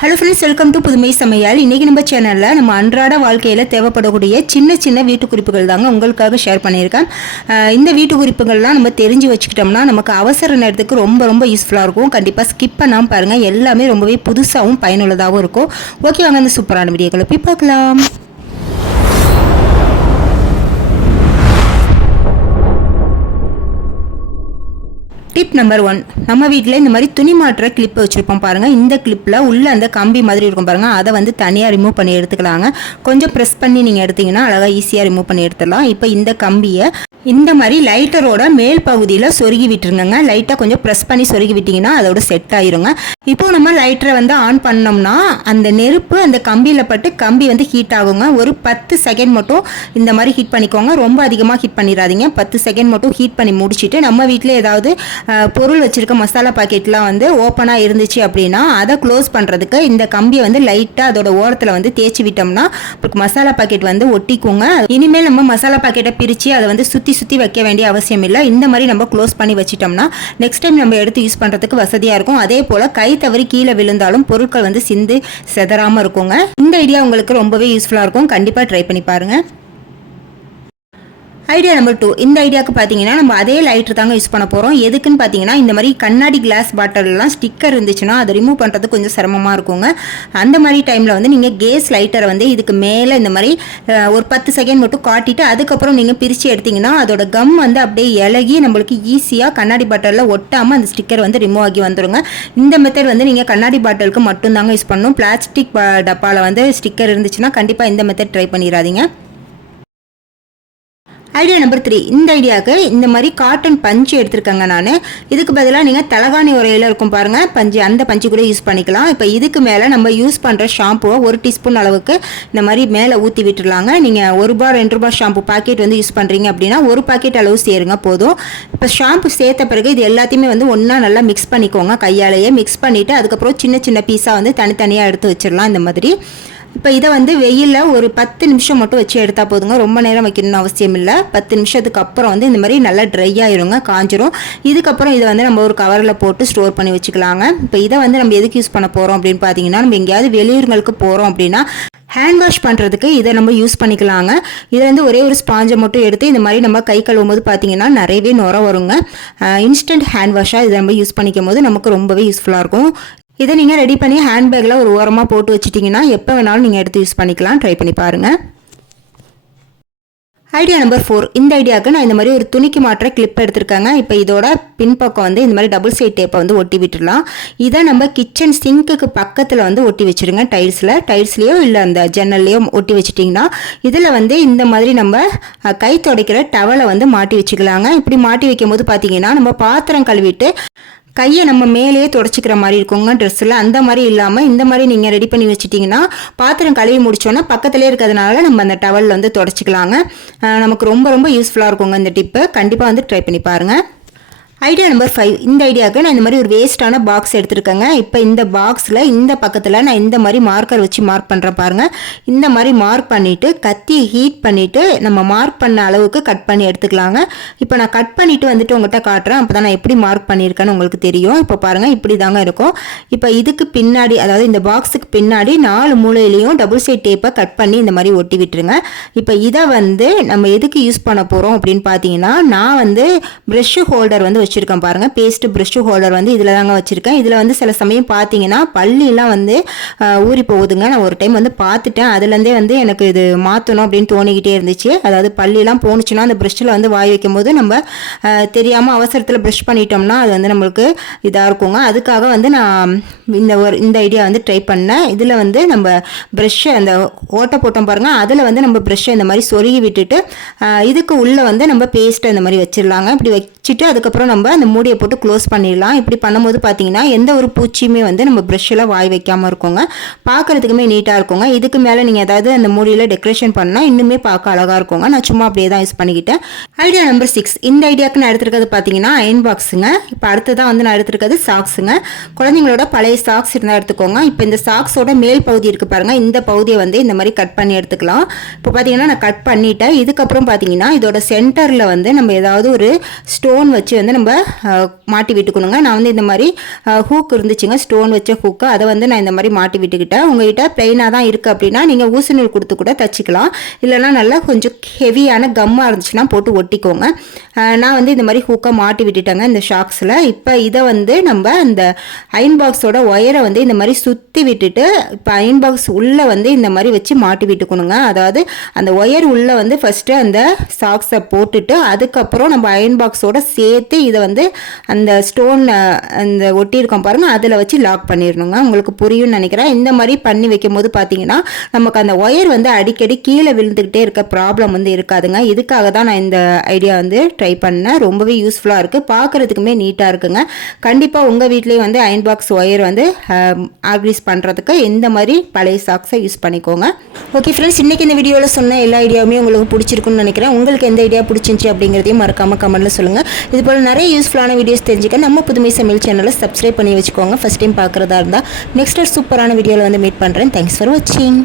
Hello friends, welcome to புதுமை சமையல். இன்றைக்கி நம்ம சேனலில் நம்ம அன்றாட வாழ்க்கையில் தேவைப்படக்கூடிய சின்ன சின்ன வீட்டு குறிப்புகள் தாங்க உங்களுக்காக ஷேர் பண்ணியிருக்கேன். இந்த வீட்டு குறிப்புகள்லாம் நம்ம தெரிஞ்சு வச்சுக்கிட்டோம்னா நமக்கு அவசர நேரத்துக்கு ரொம்ப ரொம்ப யூஸ்ஃபுல்லாக இருக்கும். கண்டிப்பாக ஸ்கிப் பண்ணாமல் பாருங்கள், எல்லாமே ரொம்பவே புதுசாகவும் பயனுள்ளதாகவும் இருக்கும். ஓகே, வாங்க இந்த சூப்பரான வீடியோக்களை போய் பார்க்கலாம். டிப் நம்பர் 1, நம்ம வீட்டில் இந்த மாதிரி துணி மாட்டுற கிளிப் வச்சுருப்போம் பாருங்கள். இந்த கிளிப்பில் உள்ள அந்த கம்பி மாதிரி இருக்கும் பாருங்கள், அதை வந்து தனியாக ரிமூவ் பண்ணி எடுத்துக்கலாங்க. கொஞ்சம் ப்ரெஸ் பண்ணி நீங்கள் எடுத்திங்கன்னா அழகாக ஈஸியாக ரிமூவ் பண்ணி எடுத்துடலாம். இப்போ இந்த கம்பியை இந்த மாதிரி லைட்டரோட மேல் பகுதியில் சொருகி விட்டுருங்க. லைட்டாக கொஞ்சம் ப்ரெஸ் பண்ணி சொருகி விட்டிங்கன்னா அதோட செட் ஆயிருங்க. இப்போது நம்ம லைட்டரை வந்து ஆன் பண்ணோம்னா அந்த நெருப்பு அந்த கம்பியில் பட்டு கம்பி வந்து ஹீட் ஆகுங்க. ஒரு 10 செகண்ட் மட்டும் இந்த மாதிரி ஹீட் பண்ணிக்கோங்க. ரொம்ப அதிகமாக ஹீட் பண்ணிடாதீங்க. 10 செகண்ட் மட்டும் ஹீட் பண்ணி முடிச்சுட்டு நம்ம வீட்டில் ஏதாவது பொருள் வச்சுருக்க மசாலா பாக்கெட்லாம் வந்து ஓப்பனாக இருந்துச்சு அப்படின்னா அதை க்ளோஸ் பண்ணுறதுக்கு இந்த கம்பியை வந்து லைட்டாக அதோட ஓரத்தில் வந்து தேய்ச்சி விட்டோம்னா மசாலா பாக்கெட் வந்து ஒட்டிக்குங்க. இனிமேல் நம்ம மசாலா பாக்கெட்டை பிரித்து அதை வந்து சுற்றி வைக்க வேண்டிய அவசியம் இல்லை. இந்த மாதிரி நம்ம க்ளோஸ் பண்ணி வச்சிட்டோம்னா நெக்ஸ்ட் டைம் நம்ம எடுத்து யூஸ் பண்ணுறதுக்கு வசதியாக இருக்கும். அதே போல் கை தவறி கீழே விழுந்தாலும் பொருட்கள் வந்து சிந்து செதறாமல் இருக்குங்க. இந்த ஐடியா உங்களுக்கு ரொம்பவே யூஸ்ஃபுல்லாக இருக்கும். கண்டிப்பாக ட்ரை பண்ணி பாருங்கள். ஐடியா நம்பர் 2, இந்த ஐடியாவுக்கு பார்த்தீங்கன்னா நம்ம அதே லைட்டர் தாங்க யூஸ் பண்ண போகிறோம். எதுக்குன்னு பார்த்தீங்கன்னா இந்த மாதிரி கண்ணாடி கிளாஸ் பாட்டிலெலாம் ஸ்டிக்கர் இருந்துச்சுன்னா அதை ரிமூவ் பண்ணுறது கொஞ்சம் சிரமமாக இருக்குங்க. அந்த மாதிரி டைமில் வந்து நீங்கள் கேஸ் லைட்டரை வந்து இதுக்கு மேலே இந்த மாதிரி ஒரு 10 செகண்ட் மட்டும் காட்டிட்டு அதுக்கப்புறம் நீங்கள் பிரித்து எடுத்திங்கன்னா அதோட கம் வந்து அப்படியே இலகி நம்மளுக்கு ஈஸியாக கண்ணாடி பாட்டிலில் ஒட்டாமல் அந்த ஸ்டிக்கர் வந்து ரிமூவ் ஆகி வந்துடுங்க. இந்த மெத்தட் வந்து நீங்கள் கண்ணாடி பாட்டிலுக்கு மட்டும்தாங்க யூஸ் பண்ணணும். பிளாஸ்டிக் டப்பாவில் வந்து ஸ்டிக்கர் இருந்துச்சுன்னா கண்டிப்பாக இந்த மெத்தட் ட்ரை பண்ணிடாதீங்க. ஐடியா நம்பர் 3, இந்த ஐடியாவுக்கு இந்த மாதிரி காட்டன் பஞ்சு எடுத்துருக்கேங்க நான். இதுக்கு பதிலாக நீங்கள் தலகாணி உரையில் இருக்கும் பாருங்கள் பஞ்சு, அந்த பஞ்சு கூட யூஸ் பண்ணிக்கலாம். இப்போ இதுக்கு மேலே நம்ம யூஸ் பண்ணுற ஷாம்புவை 1 டீஸ்பூன் அளவுக்கு இந்த மாதிரி மேலே ஊற்றி விட்டுருலாங்க. நீங்கள் ₹1 ₹2 ஷாம்பு பாக்கெட் வந்து யூஸ் பண்ணுறீங்க அப்படின்னா 1 பாக்கெட் அளவு சேருங்க போதும். இப்போ ஷாம்பு சேர்த்த பிறகு இது எல்லாத்தையுமே வந்து ஒன்றா நல்லா மிக்ஸ் பண்ணிக்கோங்க. கையாலேயே மிக்ஸ் பண்ணிவிட்டு அதுக்கப்புறம் சின்ன சின்ன பீஸாக வந்து தனித்தனியாக எடுத்து வச்சிடலாம் இந்த மாதிரி. இப்போ இதை வந்து வெயிலில் ஒரு 10 நிமிஷம் மட்டும் வச்சு எடுத்தால் போதுங்க. ரொம்ப நேரம் வைக்கணும்னு அவசியம் இல்லை. 10 நிமிஷத்துக்கு அப்புறம் வந்து இந்த மாதிரி நல்லா ட்ரை ஆயிருங்க, காஞ்சிரும். இதுக்கப்புறம் இதை வந்து நம்ம ஒரு கவரில் போட்டு ஸ்டோர் பண்ணி வச்சுக்கலாங்க. இப்போ இதை வந்து நம்ம எதுக்கு யூஸ் பண்ண போகிறோம் அப்படின்னு பார்த்தீங்கன்னா நம்ம எங்கேயாவது வெளியூர்களுக்கு போகிறோம் அப்படின்னா ஹேண்ட் வாஷ் பண்ணுறதுக்கு இதை நம்ம யூஸ் பண்ணிக்கலாங்க. இதை வந்து ஒரே ஒரு ஸ்பாஞ்சை மட்டும் எடுத்து இந்த மாதிரி நம்ம கை கழுவும் போது பார்த்தீங்கன்னா நிறையவே நுர வருங்க. இன்ஸ்டன்ட் ஹேண்ட் வாஷாக இதை நம்ம யூஸ் பண்ணிக்கும் போது நமக்கு ரொம்பவே யூஸ்ஃபுல்லாக இருக்கும். இதை நீங்கள் ரெடி பண்ணி ஹேண்ட்பேக்கில் ஒரு ஓரமாக போட்டு வச்சுட்டிங்கன்னா எப்போ வேணாலும் நீங்கள் எடுத்து யூஸ் பண்ணிக்கலாம். ட்ரை பண்ணி பாருங்கள். ஐடியா நம்பர் 4, இந்த ஐடியாவுக்கு நான் இந்த மாதிரி ஒரு துணிக்கு மாற்ற கிளிப் எடுத்திருக்கேங்க. இப்போ இதோட பின்பக்கம் வந்து இந்த மாதிரி டபுள் சைட் டேப்பை வந்து ஒட்டி விட்டுடலாம். இதை நம்ம கிச்சன் சிங்க்குக்கு பக்கத்தில் வந்து ஒட்டி வச்சுருங்க. டைல்ஸ்லேயோ இல்லை அந்த ஜன்னல்லையோ ஒட்டி வச்சுட்டிங்கன்னா இதில் வந்து இந்த மாதிரி நம்ம கை துடைக்கிற டவலை வந்து மாட்டி வச்சுக்கலாங்க. இப்படி மாட்டி வைக்கும் போது பார்த்தீங்கன்னா நம்ம பாத்திரம் கழுவிட்டு கையை நம்ம மேலேயே தொடச்சிக்கிற மாதிரி இருக்குங்க ட்ரெஸ்ஸில். அந்த மாதிரி இல்லாமல் இந்த மாதிரி நீங்கள் ரெடி பண்ணி வச்சுட்டிங்கன்னா பாத்திரம் கழுவி முடிச்சோன்னா பக்கத்துலேயே இருக்கிறதுனால நம்ம அந்த டவலில் வந்து தொடச்சிக்கலாங்க. நமக்கு ரொம்ப ரொம்ப யூஸ்ஃபுல்லாக இருக்குங்க இந்த டிப்பு. கண்டிப்பாக வந்து ட்ரை பண்ணி பாருங்கள். ஐடியா நம்பர் 5, இந்த ஐடியாவுக்கு நான் இந்த மாதிரி ஒரு வேஸ்ட்டான பாக்ஸ் எடுத்துருக்கேங்க. இப்போ இந்த பாக்ஸில் இந்த பக்கத்தில் நான் இந்த மாதிரி மார்க்கர் வச்சு மார்க் பண்ணுறேன் பாருங்கள். இந்த மாதிரி மார்க் பண்ணிவிட்டு கத்தியை ஹீட் பண்ணிவிட்டு நம்ம மார்க் பண்ண அளவுக்கு கட் பண்ணி எடுத்துக்கலாங்க. இப்போ நான் கட் பண்ணிவிட்டு வந்துட்டு உங்கள்கிட்ட காட்டுறேன். அப்போ தான் நான் எப்படி மார்க் பண்ணியிருக்கேன்னு உங்களுக்கு தெரியும். இப்போ பாருங்கள், இப்படி தாங்க இருக்கும். இப்போ இதுக்கு பின்னாடி, அதாவது இந்த பாக்ஸுக்கு பின்னாடி 4 மூலையிலையும் டபுள் சைட் டேப்பை கட் பண்ணி இந்த மாதிரி ஒட்டி விட்டுருங்க. இப்போ இதை வந்து நம்ம எதுக்கு யூஸ் பண்ண போகிறோம் அப்படின்னு பார்த்தீங்கன்னா நான் வந்து ப்ரெஷ் ஹோல்டர் வந்து வச்சுருக்கேன் பாருங்கள். பேஸ்ட் ப்ரெஷ் ஹோல்டர் வந்து இதில் தாங்க வச்சுருக்கேன். இதில் வந்து சில சமயம் பார்த்தீங்கன்னா பள்ளிலாம் வந்து ஊறி போகுதுங்க. நான் ஒரு டைம் வந்து பார்த்துட்டேன். அதுலேருந்தே வந்து எனக்கு இது மாற்றணும் அப்படின்னு தோணிக்கிட்டே இருந்துச்சு. அதாவது பள்ளிலாம் போணுச்சுன்னா அந்த ப்ரெஷ்ஷில் வந்து வாய் வைக்கும் போது நம்ம தெரியாமல் அவசரத்தில் ப்ரெஷ் பண்ணிட்டோம்னா அது வந்து நம்மளுக்கு இதாக இருக்குங்க. அதுக்காக வந்து நான் இந்த ஐடியா வந்து ட்ரை பண்ணேன். இதில் வந்து நம்ம ப்ரெஷ்ஷை அந்த ஓட்டை போட்டோம் பாருங்கள், அதில் வந்து நம்ம ப்ரெஷ்ஷை இந்த மாதிரி சொருகி விட்டுட்டு இதுக்கு உள்ளே வந்து நம்ம பேஸ்ட்டை இந்த மாதிரி வச்சிடலாங்க. இப்படி வச்சுட்டு அதுக்கப்புறம் நம்ம அந்த மூடியை போட்டு க்ளோஸ் பண்ணிடலாம். இப்படி பண்ணும்போது பார்த்தீங்கன்னா எந்த ஒரு பூச்சியுமே வந்து நம்ம ப்ரெஷ்ஷில் வாய் வைக்காமல் இருக்குங்க. பார்க்குறதுக்குமே நீட்டாக இருக்குங்க. இதுக்கு மேலே நீங்கள் ஏதாவது அந்த மூடியில் டெக்கரேஷன் பண்ணால் இன்னுமே பார்க்க அழகாக இருக்குங்க. நான் சும்மா அப்படியே தான் யூஸ் பண்ணிக்கிட்டேன். ஐடியா நம்பர் 6, இந்த ஐடியாவுக்கு நான் எடுத்துருக்கிறது பார்த்தீங்கன்னா அயன் பாக்ஸுங்க. இப்போ அடுத்ததான் வந்து நான் எடுத்துருக்கிறது சாக்ஸுங்க. குழந்தைங்களோட பழைய சாக்ஸ் இருந்தால் எடுத்துக்கோங்க. இப்போ இந்த சாக்ஸோட மேல் பகுதி இருக்குது பாருங்கள், இந்த பகுதியை வந்து இந்த மாதிரி கட் பண்ணி எடுத்துக்கலாம். இப்போ பார்த்தீங்கன்னா நான் கட் பண்ணிட்டேன். இதுக்கப்புறம் பார்த்தீங்கன்னா இதோட சென்டரில் வந்து நம்ம ஏதாவது ஒரு ஸ்டோன் வச்சு வந்து நம்ம நம்ம மாட்டி விட்டுக்கணுங்க. நான் வந்து இந்த மாதிரி ஹூக் இருந்துச்சுங்க, ஸ்டோன் வச்ச ஹூக்கு, அதை வந்து நான் இந்த மாதிரி மாட்டி விட்டுக்கிட்டேன். உங்கள்கிட்ட பிளெயினாக தான் இருக்குது அப்படின்னா நீங்கள் ஊசி நூல் கொடுத்து கூட தச்சுக்கலாம். இல்லைனா நல்லா கொஞ்சம் ஹெவியான கம்மாக இருந்துச்சுன்னா போட்டு ஒட்டிக்கோங்க. நான் வந்து இந்த மாதிரி ஹூக்கை மாட்டி விட்டுட்டேங்க இந்த ஷாக்ஸில். இப்போ இதை வந்து நம்ம அந்த அயன் பாக்ஸோட ஒயரை வந்து இந்த மாதிரி சுற்றி விட்டுட்டு இப்போ அயன் பாக்ஸ் உள்ளே வந்து இந்த மாதிரி வச்சு மாட்டி விட்டுக்கணுங்க. அதாவது அந்த ஒயர் உள்ளே வந்து ஃபஸ்ட்டு அந்த சாக்ஸை போட்டுட்டு அதுக்கப்புறம் நம்ம அயன் பாக்ஸோட சேர்த்து இதை வந்து அந்த ஸ்டோன் அந்த ஒட்டியிருக்கோம் பாருங்கள், அதில் வச்சு லாக் பண்ணிடணுங்க. உங்களுக்கு புரியும்னு நினைக்கிறேன். இந்த மாதிரி பண்ணி வைக்கும் போது பார்த்தீங்கன்னா நமக்கு அந்த ஒயர் வந்து அடிக்கடி கீழே விழுந்துக்கிட்டே இருக்க ப்ராப்ளம் வந்து இருக்காதுங்க. இதுக்காக தான் நான் இந்த ஐடியா வந்து ட்ரை பண்ணேன். ரொம்பவே யூஸ்ஃபுல்லாக இருக்குது, பார்க்குறதுக்குமே நீட்டாக இருக்குங்க. கண்டிப்பாக உங்கள் வீட்லேயும் வந்து அயன் பாக்ஸ் ஒயர் வந்து ஆர்கனைஸ் பண்ணுறதுக்கு இந்த மாதிரி பழைய சாக்ஸை யூஸ் பண்ணிக்கோங்க. ஓகே ஃப்ரெண்ட்ஸ், இன்றைக்கி இந்த வீடியோவில் சொன்ன எல்லா ஐடியாவுமே உங்களுக்கு பிடிச்சிருக்குன்னு நினைக்கிறேன். உங்களுக்கு எந்த ஐடியா பிடிச்சிருந்துச்சி அப்படிங்கிறதையும் மறக்காமல் கமெண்ட்டில் சொல்லுங்கள். இது போல் நிறைய யூஸ்ஃபுல்லான வீடியோஸ் தெரிஞ்சுக்க நம்ம புதுமை சமையல் சேனலை சப்ஸ்கிரைப் பண்ணி வச்சுக்கோங்க. ஃபஸ்ட் டைம் பார்க்குறதா இருந்தால் நெக்ஸ்ட் சூப்பரான வீடியோவில் வந்து மீட் பண்ணுறேன். தேங்க்ஸ் ஃபார் வாட்சிங்.